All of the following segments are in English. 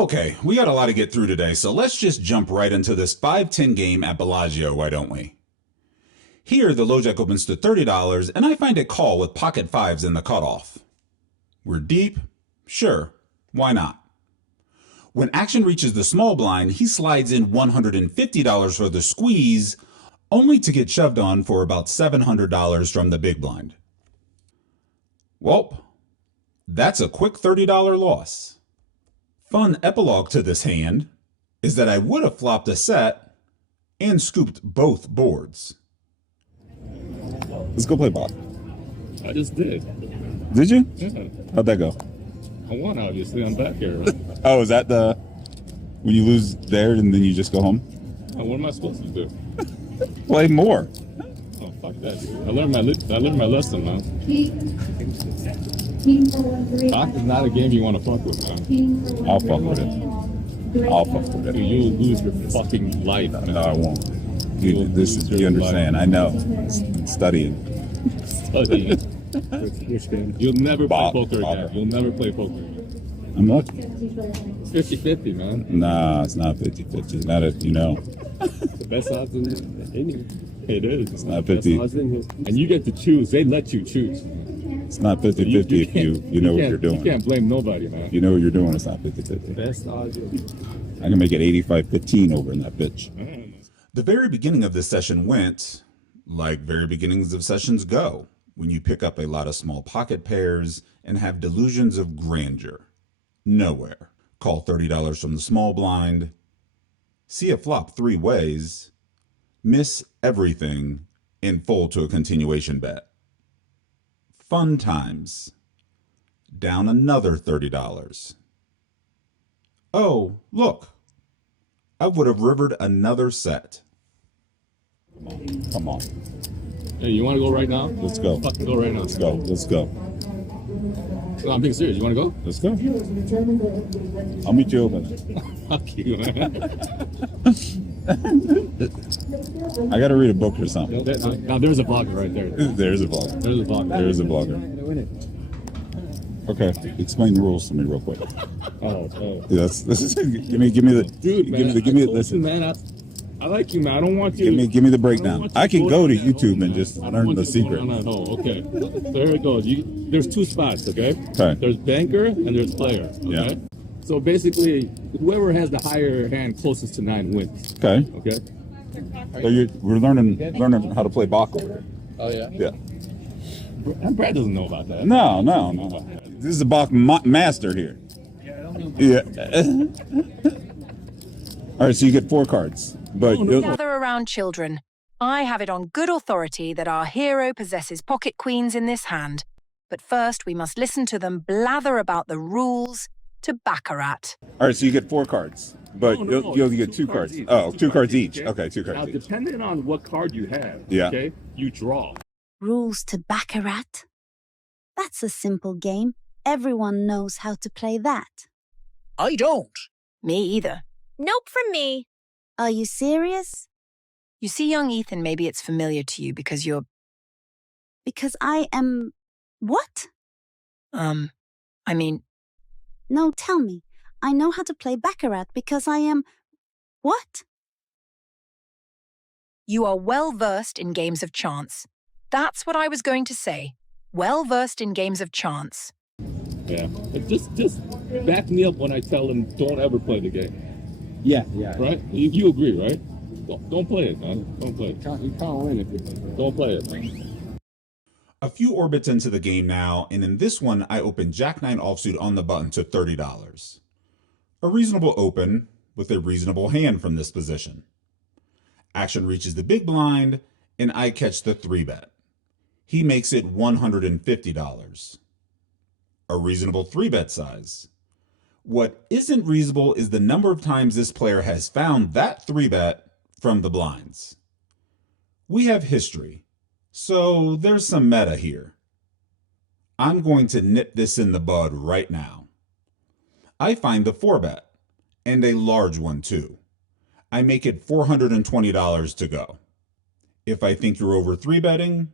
Okay, we got a lot to get through today, so let's just jump right into this 5-10 game at Bellagio, why don't we? Here, the low jack opens to $30, and I find it call with pocket fives in the cutoff. We're deep? Sure, why not? When action reaches the small blind, he slides in $150 for the squeeze, only to get shoved on for about $700 from the big blind. Welp, that's a quick $30 loss. Fun epilogue to this hand is that I would have flopped a set and scooped both boards. Let's go play bot. I just did. Did you? Yeah. How'd that go? I won, obviously. I'm back here. Right? Oh, is that the when you lose there and then you just go home? Oh, what am I supposed to do? Play more. Oh, fuck that. Dude. I learned my lesson, man. Bach is not a game you want to fuck with, man. I'll fuck with it. I'll fuck with it. You'll lose your fucking life, man. No, I won't. You understand. I know. Studying. Studying. Which game? You'll never play poker again. You'll never play poker again. I'm lucky. It's 50-50, man. Nah, it's not 50-50. Not if you know. The best odds in here. It is. It's not 50. And you get to choose. They let you choose. It's not 50-50 if you know what you're doing. You can't blame nobody, man. You know what you're doing. It's not 50-50. Best odds. I can make it 85-15 over in that bitch. The very beginning of this session went like very beginnings of sessions go, when you pick up a lot of small pocket pairs and have delusions of grandeur. Nowhere. Call $30 from the small blind. See a flop 3 ways. Miss everything and fold to a continuation bet. Fun times. Down another $30. Oh, look. I would have rivered another set. Come on. Hey, you want to go right now? Let's go. Fucking go right now. Let's go. Let's go. No, I'm being serious. You want to go? Let's go. I'll meet you over there. Fuck you, man. I got to read a book or something. Now, there's a blogger right there. There's a blogger. There's a blogger. There's a blogger. Okay, explain the rules to me real quick. Oh. Yeah, this is give me the Dude, man, give me listen, man. I like you, man. I don't want you. Give me the breakdown. I can go to YouTube and just learn the secret. No. Okay. So here it goes. There's 2 spots. Okay. Okay. There's banker and there's player. Okay. Yeah. So basically, whoever has the higher hand closest to 9 wins. Okay. Okay. So we're learning how to play Bach over here. Oh yeah. Yeah. Brad doesn't know about that. No. This is a Bach master here. Yeah. All right, so you get 4 cards, but Gather around, children. I have it on good authority that our hero possesses pocket queens in this hand. But first, we must listen to them blather about the rules to Baccarat. All right, so you get 4 cards, but you'll get 2 cards. Oh, 2 cards each. Okay, 2 cards now, each. Depending on what card you have, Yeah. okay, you draw. Rules to Baccarat? That's a simple game. Everyone knows how to play that. I don't. Me either. Nope from me. Are you serious? You see, young Ethan, maybe it's familiar to you because you're... Because I am... What? I mean... No, tell me. I know how to play Baccarat because I am... What? You are well-versed in games of chance. That's what I was going to say. Well-versed in games of chance. Yeah. But just back me up when I tell them don't ever play the game. Yeah. Right? You agree, right? Don't play it, man. Don't play it. You can't win if you play. Don't play it, man. A few orbits into the game now, and in this one, I open Jack-9 offsuit on the button to $30. A reasonable open with a reasonable hand from this position. Action reaches the big blind, and I catch the 3-bet. He makes it $150. A reasonable 3-bet size. What isn't reasonable is the number of times this player has found that 3-bet from the blinds. We have history, so there's some meta here. I'm going to nip this in the bud right now. I find the 4-bet, and a large one too. I make it $420 to go. If I think you're over 3-betting,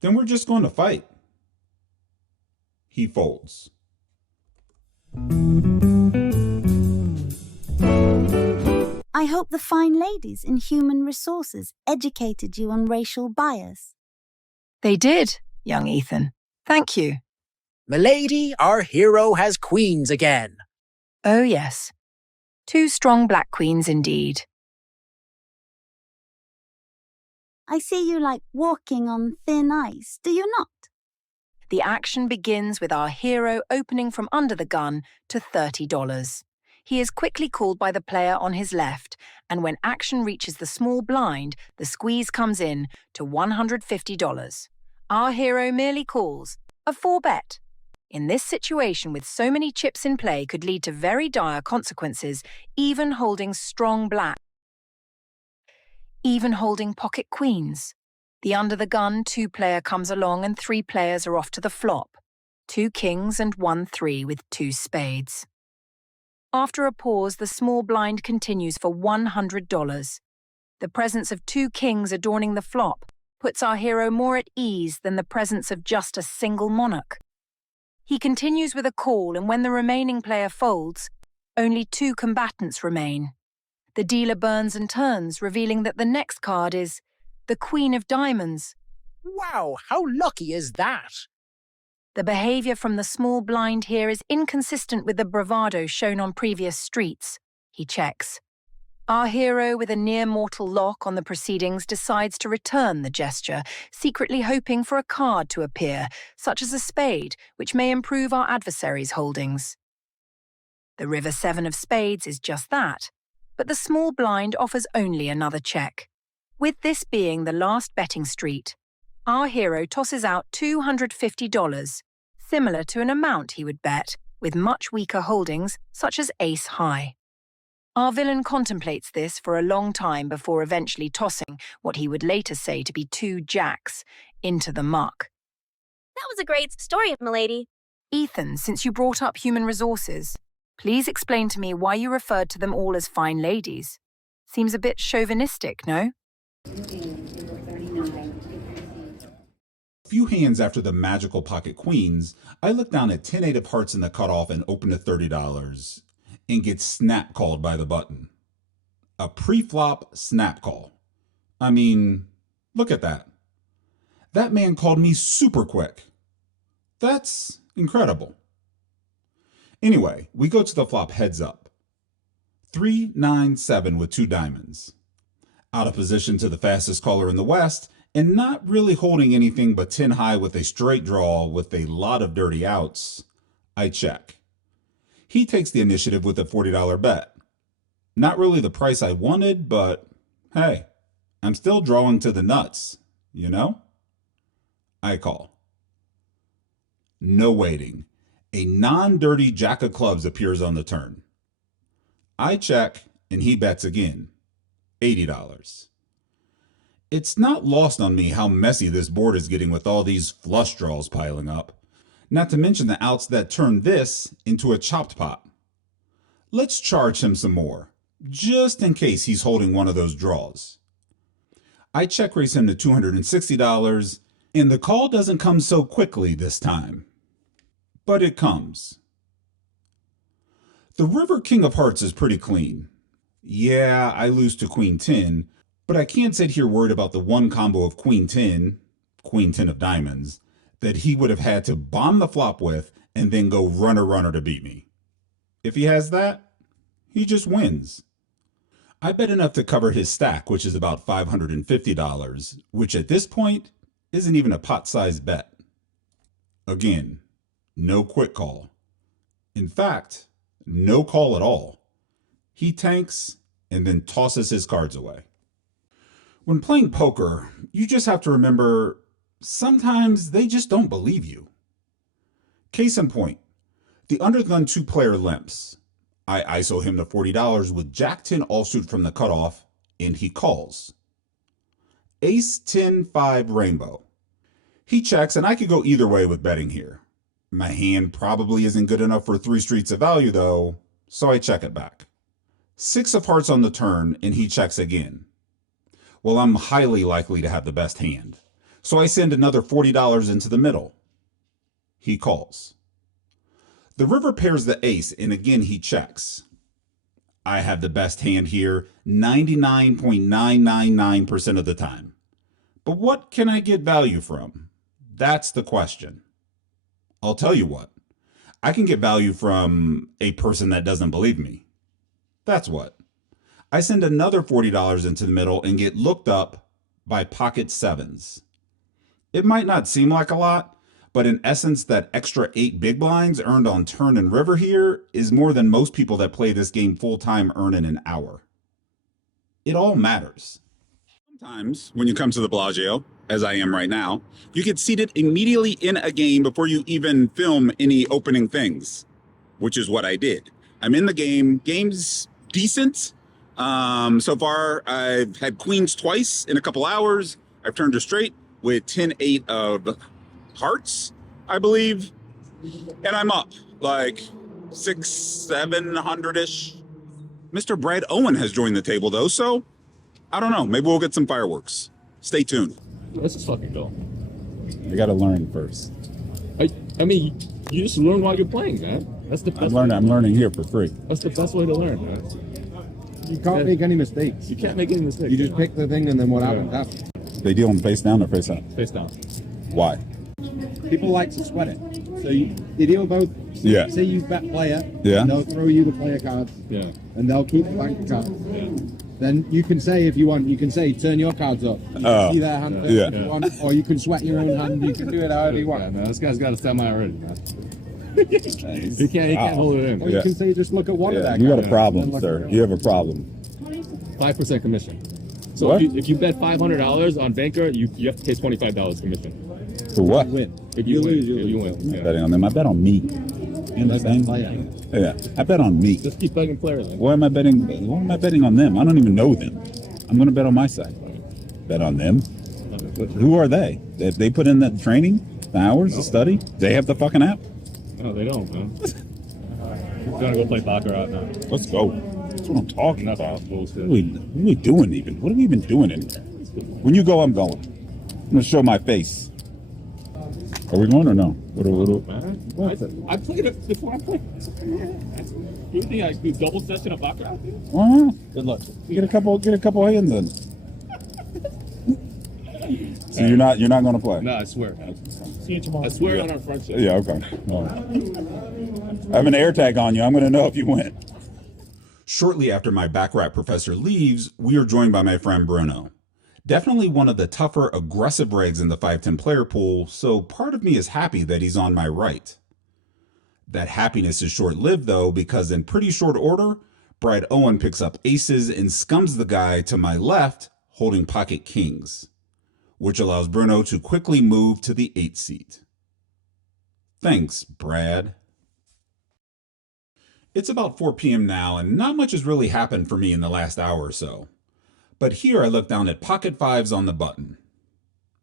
then we're just going to fight. He folds. I hope the fine ladies in human resources educated you on racial bias. They did, young Ethan. Thank you. Milady, our hero has queens again. Oh, yes. 2 strong black queens indeed. I see you like walking on thin ice, do you not? The action begins with our hero opening from under the gun to $30. He is quickly called by the player on his left, and when action reaches the small blind, the squeeze comes in to $150. Our hero merely calls a 4-bet. In this situation, with so many chips in play, could lead to very dire consequences, even holding strong black. Even holding pocket queens. The under the gun 2-player comes along and 3 players are off to the flop. 2 kings and 1 3 with 2 spades. After a pause, the small blind continues for $100. The presence of 2 kings adorning the flop puts our hero more at ease than the presence of just a single monarch. He continues with a call, and when the remaining player folds, only 2 combatants remain. The dealer burns and turns, revealing that the next card is the Queen of Diamonds. Wow, how lucky is that? The behavior from the small blind here is inconsistent with the bravado shown on previous streets. He checks. Our hero, with a near-mortal lock on the proceedings, decides to return the gesture, secretly hoping for a card to appear, such as a spade, which may improve our adversary's holdings. The River 7 of Spades is just that, but the small blind offers only another check. With this being the last betting street, our hero tosses out $250, similar to an amount he would bet with much weaker holdings, such as ace high. Our villain contemplates this for a long time before eventually tossing what he would later say to be 2 jacks into the muck. That was a great story, milady. Ethan, since you brought up human resources, please explain to me why you referred to them all as fine ladies. Seems a bit chauvinistic, no? A few hands after the magical pocket queens, I look down at 10 8 of hearts in the cutoff and open to $30 and get snap called by the button. A pre-flop snap call. I mean, look at that. That man called me super quick. That's incredible. Anyway, we go to the flop heads up. 3 9 7 with 2 diamonds. Out of position to the fastest caller in the West, and not really holding anything but 10 high with a straight draw with a lot of dirty outs, I check. He takes the initiative with a $40 bet. Not really the price I wanted, but hey, I'm still drawing to the nuts, you know? I call. No waiting. A non-dirty jack of clubs appears on the turn. I check, and he bets again. $80. It's not lost on me how messy this board is getting with all these flush draws piling up, not to mention the outs that turn this into a chopped pot. Let's charge him some more, just in case he's holding one of those draws. I check raise him to $260, and the call doesn't come so quickly this time. But it comes. The River King of Hearts is pretty clean. Yeah, I lose to Queen 10, but I can't sit here worried about the one combo of Queen 10 of Diamonds, that he would have had to bomb the flop with and then go runner to beat me. If he has that, he just wins. I bet enough to cover his stack, which is about $550, which at this point isn't even a pot-sized bet. Again, no quick call. In fact, no call at all. He tanks and then tosses his cards away. When playing poker, you just have to remember, sometimes they just don't believe you. Case in point, the undergun 2-player limps. I ISO him to $40 with Jack 10 offsuit from the cutoff, and he calls. Ace 10-5 rainbow. He checks, and I could go either way with betting here. My hand probably isn't good enough for 3 streets of value though, so I check it back. 6 of hearts on the turn, and he checks again. Well, I'm highly likely to have the best hand, so I send another $40 into the middle. He calls. The river pairs the ace, and again he checks. I have the best hand here 99.999% of the time. But what can I get value from? That's the question. I'll tell you what. I can get value from a person that doesn't believe me. That's what. I send another $40 into the middle and get looked up by pocket sevens. It might not seem like a lot, but in essence, that extra 8 big blinds earned on turn and river here is more than most people that play this game full-time earn in an hour. It all matters. Sometimes, when you come to the Bellagio, as I am right now, you get seated immediately in a game before you even film any opening things, which is what I did. I'm in the game. Game's decent. So far, I've had queens twice in a couple hours. I've turned her straight with 10-8 of hearts, I believe. And I'm up like 600-700-ish. Mr. Brad Owen has joined the table, though, so I don't know. Maybe we'll get some fireworks. Stay tuned. Let's just fucking go. You got to learn first. I mean, you just learn while you're playing, man. That's the best. I'm learning here for free. That's the best way to learn, man. You can't make any mistakes. You can't make any mistakes. You just pick the thing and then what happens after. They deal them face down or face up? Face down. Why? People like to sweat it. So they deal both. Yeah. Say you bet player. Yeah. And they'll throw you the player cards. Yeah. And they'll keep the bank cards. Yeah. Then you can say, if you want, you can say, turn your cards up. You can see their hand first if you want, or you can sweat your own hand. You can do it however you want. Yeah, man, this guy's got a semi already, man. He can't hold it in. Or you can say, just look at one of their You cards. got a problem, sir. You have a problem. 5% commission. So What? if you bet $500 on Banker, you have to pay $25 commission. For what? Win. If you win, lose, you win. I'm Yeah. betting on them. I bet on me. You understand? Yeah. I bet on me. Just keep betting players. Why am I betting? Why am I betting on them? I don't even know them. I'm going to bet on my side. Bet on them. Who are they? If they put in the training, the hours, the study, they have the fucking app. No, they don't, man. We're gonna go play Baccarat now. Let's go. That's what I'm talking about. Bullshit. What are we doing even? What are we even doing in here? When you go, I'm going. I'm going to show my face. Are we going or no? Man, I played it before I played. You think I do double session of Baccarat? Good luck. Get a couple hands in. So you're not going to play? No, I swear. See you tomorrow. I swear on our friendship. Yeah, okay. All right. I have an air tag on you. I'm going to know if you win. Shortly after my baccarat professor leaves, we are joined by my friend Bruno. Definitely one of the tougher, aggressive regs in the 510 player pool, so part of me is happy that he's on my right. That happiness is short-lived though, because in pretty short order, Brad Owen picks up aces and scums the guy to my left holding pocket kings, which allows Bruno to quickly move to the 8 seat. Thanks, Brad. It's about 4 p.m. now, and not much has really happened for me in the last hour or so. But here I look down at pocket 5s on the button.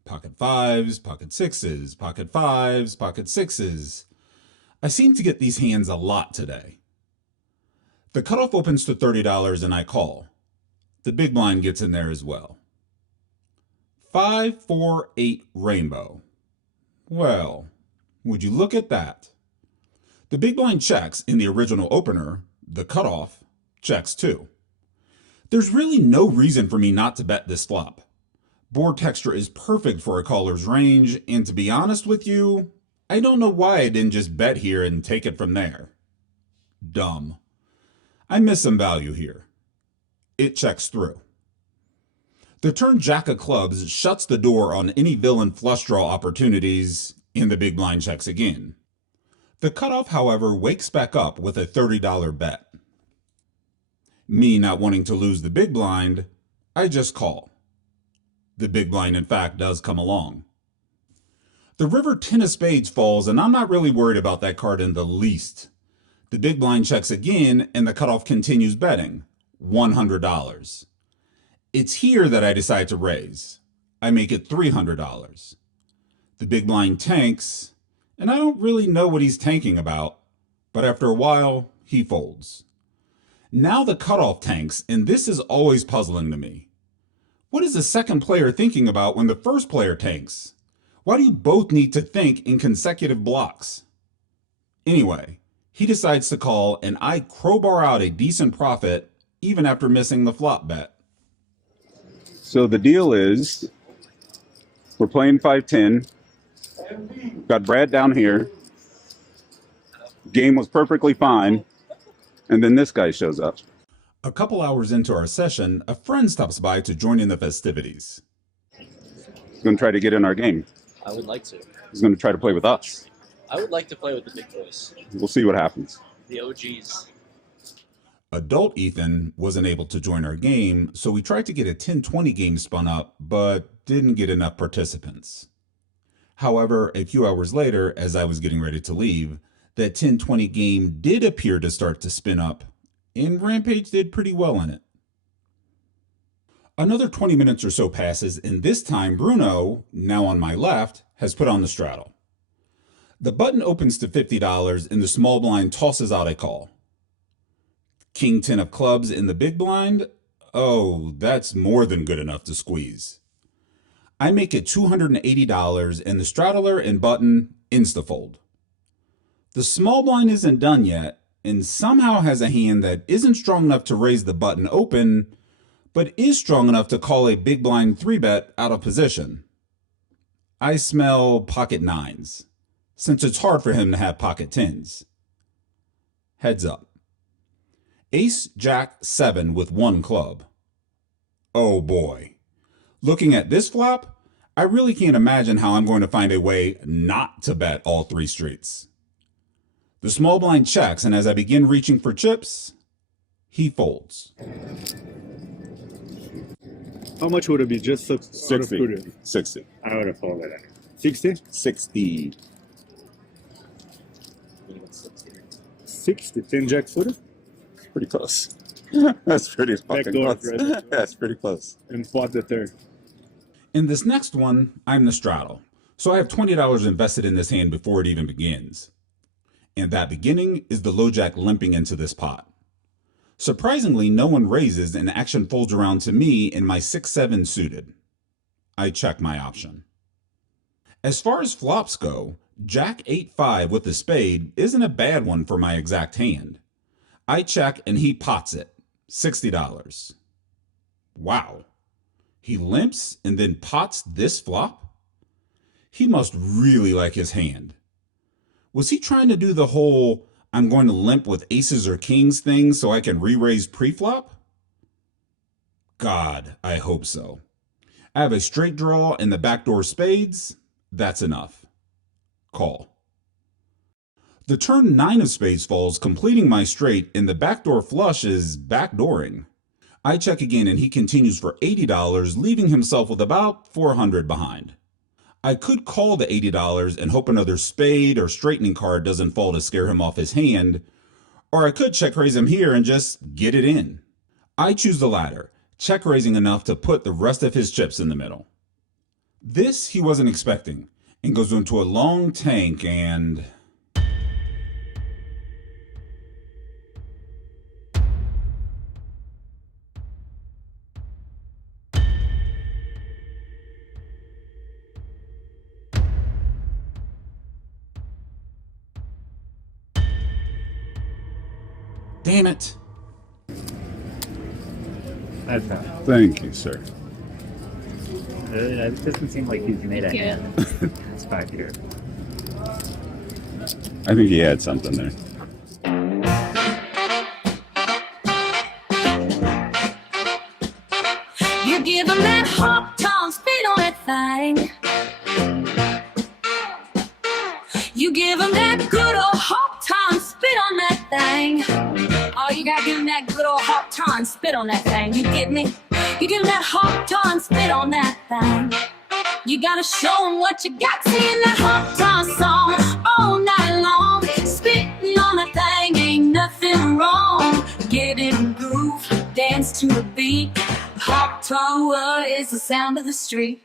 Pocket 5s, pocket 6s, pocket 5s, pocket 6s. I seem to get these hands a lot today. The cutoff opens to $30 and I call. The big blind gets in there as well. 5, 4, 8 rainbow. Well, would you look at that? The big blind checks in the original opener. The cutoff checks too. There's really no reason for me not to bet this flop. Board texture is perfect for a caller's range, and to be honest with you, I don't know why I didn't just bet here and take it from there. Dumb. I miss some value here. It checks through. The turn jack of clubs shuts the door on any villain flush draw opportunities, and the big blind checks again. The cutoff, however, wakes back up with a $30 bet. Me not wanting to lose the big blind, I just call. The big blind, in fact, does come along. The river 10 of spades falls, and I'm not really worried about that card in the least. The big blind checks again, and the cutoff continues betting, $100. It's here that I decide to raise. I make it $300. The big blind tanks, and I don't really know what he's tanking about, but after a while, he folds. Now the cutoff tanks, and this is always puzzling to me. What is the second player thinking about when the first player tanks? Why do you both need to think in consecutive blocks? Anyway, he decides to call, and I crowbar out a decent profit even after missing the flop bet. So the deal is, we're playing 5-10. Got Brad down here. Game was perfectly fine. And then this guy shows up. A couple hours into our session, a friend stops by to join in the festivities. He's going to try to get in our game. I would like to. He's going to try to play with us. I would like to play with the big boys. We'll see what happens. The OGs. Adult Ethan wasn't able to join our game, so we tried to get a 10-20 game spun up, but didn't get enough participants. However, a few hours later, as I was getting ready to leave, that 10-20 game did appear to start to spin up, and Rampage did pretty well in it. Another 20 minutes or so passes, and this time Bruno, now on my left, has put on the straddle. The button opens to $50, and the small blind tosses out a call. King 10 of clubs in the big blind? Oh, that's more than good enough to squeeze. I make it $280, and the straddler and button insta-fold. The small blind isn't done yet, and somehow has a hand that isn't strong enough to raise the button open, but is strong enough to call a big blind 3-bet out of position. I smell pocket 9s, since it's hard for him to have pocket 10s. Heads up. Ace, Jack, 7 with 1 club. Oh boy. Looking at this flop, I really can't imagine how I'm going to find a way not to bet all 3 streets. The small blind checks, and as I begin reaching for chips, he folds. How much would it be just so 60. 60. I would have folded it. 60? 60. 60. 10 jack footer? Pretty close. That's pretty fucking close. Right? That's pretty close. And fought the third. In this next one, I'm the straddle, so I have $20 invested in this hand before it even begins. And that beginning is the low jack limping into this pot. Surprisingly, no one raises and action folds around to me in my 6-7 suited. I check my option. As far as flops go, Jack 8-5 with the spade isn't a bad one for my exact hand. I check and he pots it, $60. Wow. He limps and then pots this flop? He must really like his hand. Was he trying to do the whole I'm going to limp with aces or kings thing so I can re-raise pre-flop? God, I hope so. I have a straight draw and the backdoor spades. That's enough. Call. The turn 9 of spades falls, completing my straight, and the backdoor flush is backdooring. I check again and he continues for $80, leaving himself with about $400 behind. I could call the $80 and hope another spade or straightening card doesn't fall to scare him off his hand, or I could check raise him here and just get it in. I choose the latter, check raising enough to put the rest of his chips in the middle. This he wasn't expecting, and goes into a long tank and... Damn it. That's fine. Thank you, sir. It doesn't seem like he's made a hand. It's 5 here. I think he had something there. You give him that hot tongue, spit on that thing. You give him that good old hot tongue, spit on that thing. Oh, you gotta give him that good old hot tongue, spit on that thing. You get me? You give him that hot tongue, spit on that thing. You gotta show him what you got, singing that hot tongue song all night long. Spitting on that thing, ain't nothing wrong. Get in the groove, dance to the beat. Hot tongue is the sound of the street.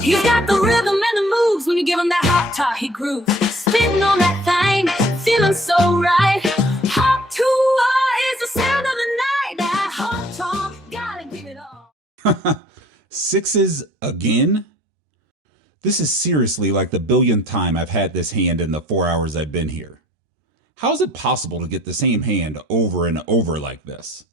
He's got the rhythm and the moves. When you give him that hot top, he grooves. Spitting on that thing, feeling so right. Hot tour is the sound of the night. That hot tongue, gotta give it all. Sixes again? This is seriously like the billionth time I've had this hand in the 4 hours I've been here. How is it possible to get the same hand over and over like this?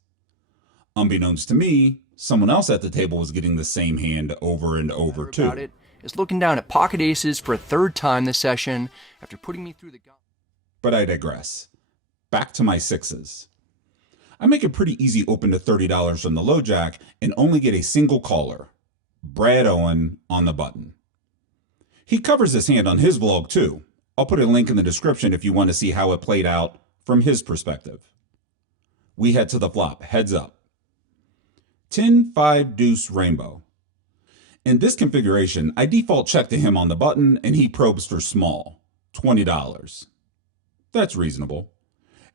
Unbeknownst to me, someone else at the table was getting the same hand over and over too. Is looking down at pocket aces for a third time this session after putting me through the gun. But I digress. Back to my sixes. I make a pretty easy open to $30 from the low jack and only get a single caller, Brad Owen, on the button. He covers his hand on his vlog too. I'll put a link in the description if you want to see how it played out from his perspective. We head to the flop, heads up. 10-5 deuce rainbow. In this configuration, I default check to him on the button and he probes for small, $20. That's reasonable.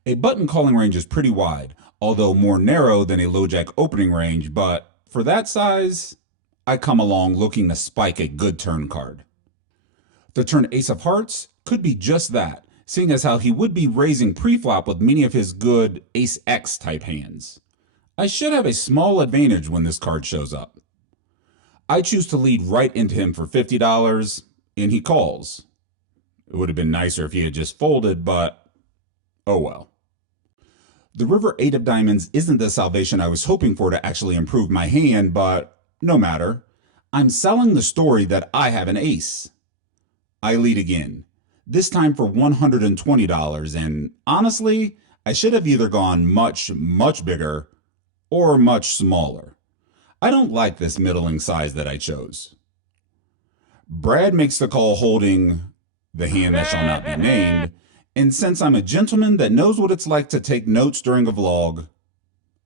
A button calling range is pretty wide, although more narrow than a low jack opening range, but for that size, I come along looking to spike a good turn card. The turn ace of hearts could be just that, seeing as how he would be raising pre-flop with many of his good ace X type hands. I should have a small advantage when this card shows up. I choose to lead right into him for $50, and he calls. It would have been nicer if he had just folded, but oh well. The river 8 of diamonds isn't the salvation I was hoping for to actually improve my hand, but no matter. I'm selling the story that I have an ace. I lead again, this time for $120, and honestly, I should have either gone much, much bigger or much smaller. I don't like this middling size that I chose. Brad makes the call holding the hand that shall not be named, and since I'm a gentleman that knows what it's like to take notes during a vlog,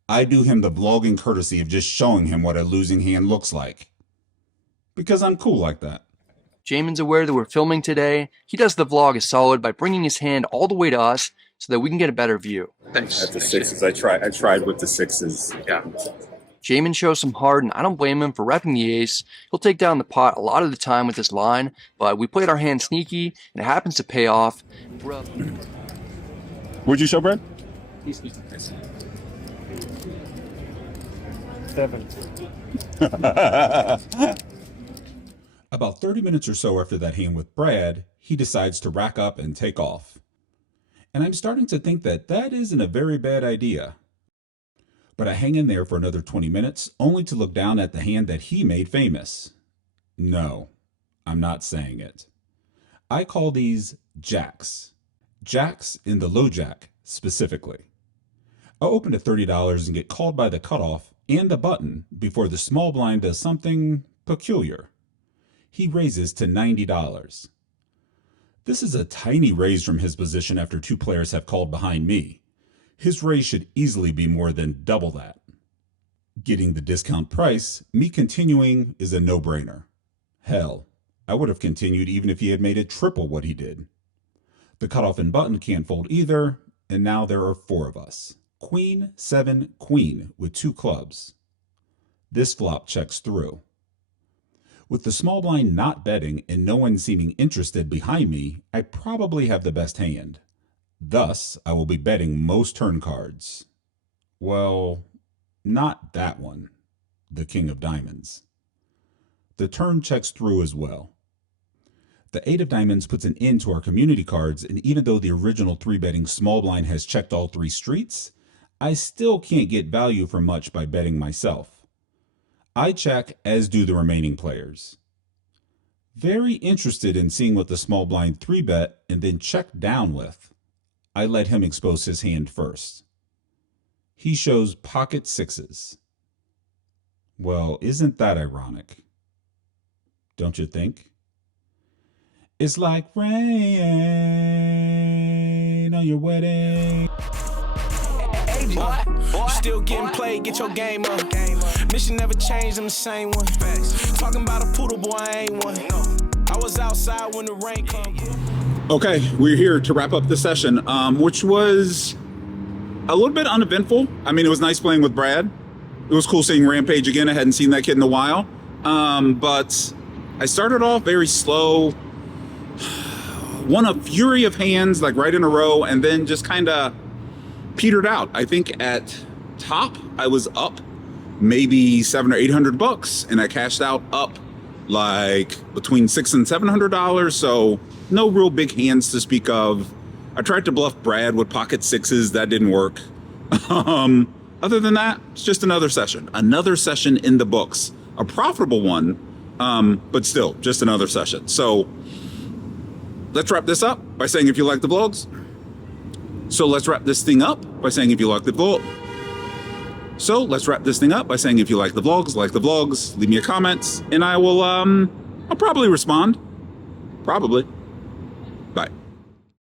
I do him the vlogging courtesy of just showing him what a losing hand looks like. Because I'm cool like that. Jamin's aware that we're filming today. He does the vlog a solid by bringing his hand all the way to us so that we can get a better view. Thanks. At the sixes, I tried with the sixes. Yeah. Jamin shows some heart, and I don't blame him for repping the ace. He'll take down the pot a lot of the time with this line, but we played our hand sneaky, and it happens to pay off. What'd you show, Brad? 7. About 30 minutes or so after that hand with Brad, he decides to rack up and take off. And I'm starting to think that that isn't a very bad idea. But I hang in there for another 20 minutes, only to look down at the hand that he made famous. No, I'm not saying it. I call these jacks. Jacks in the low jack, specifically. I open to $30 and get called by the cutoff and the button before the small blind does something peculiar. He raises to $90. This is a tiny raise from his position after two players have called behind me. His raise should easily be more than double that. Getting the discount price, me continuing is a no-brainer. Hell, I would have continued even if he had made it triple what he did. The cutoff and button can't fold either, and now there are 4 of us. Queen, 7, queen with 2 clubs. This flop checks through. With the small blind not betting and no one seeming interested behind me, I probably have the best hand. Thus, I will be betting most turn cards. Well, not that one, the king of diamonds. The turn checks through as well. The 8 of diamonds puts an end to our community cards, and even though the original 3-betting small blind has checked all 3 streets, I still can't get value for much by betting myself. I check, as do the remaining players. Very interested in seeing what the small blind 3-bet and then check down with, I let him expose his hand first. He shows pocket 6s. Well, isn't that ironic? Don't you think? It's like rain on your wedding. Hey boy, still getting played, get your game up. Mission never changed, I'm the same one. Talking about a poodle boy, I ain't one. I was outside when the rain come. Okay, we're here to wrap up the session, which was a little bit uneventful. I mean, it was nice playing with Brad. It was cool seeing Rampage again. I hadn't seen that kid in a while. But I started off very slow, won a fury of hands, like right in a row, and then just kind of petered out. I think at top, I was up maybe $700 or $800, and I cashed out up like between $600 and $700. So no real big hands to speak of. I tried to bluff Brad with pocket sixes. That didn't work. Other than that, it's just another session. Another session in the books. A profitable one, but still, just another session. So let's wrap this up by saying if you like the vlogs. So let's wrap this thing up by saying if you like the vlog. So let's wrap this thing up by saying if you like the vlogs, leave me a comment, and I will, I'll probably respond. Probably.